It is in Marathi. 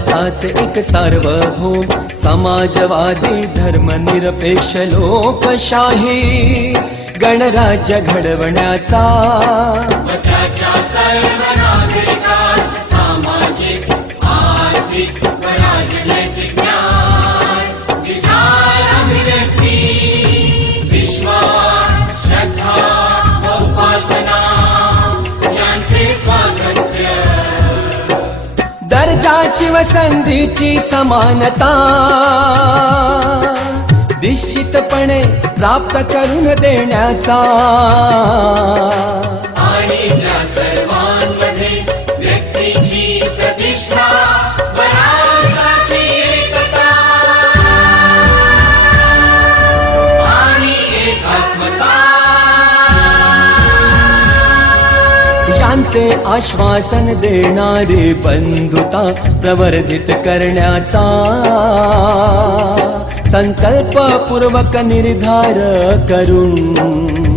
भारताचे एक सार्वभौम समाजवादी धर्मनिरपेक्ष लोकशाही गणराज्य घडवण्याचा व त्याच्या सर्व नागरिकास सामाजिक आर्थिक व राजनैतिक न्याय विचार अभिव्यक्ती विश्वास श्रद्धा व उपासना यांचे स्वातंत्र्य दर्जाची व संधीची समानता निश्चितपणे प्राप्त करून देण्याचा आणि त्या सर्वांमध्ये व्यक्तीची प्रतिष्ठा व राष्ट्राची एकता आणि एकात्मता यांचे आश्वासन देणारी बंधुता प्रवर्धित करण्याचा संकल्पपूर्वक निर्धार करून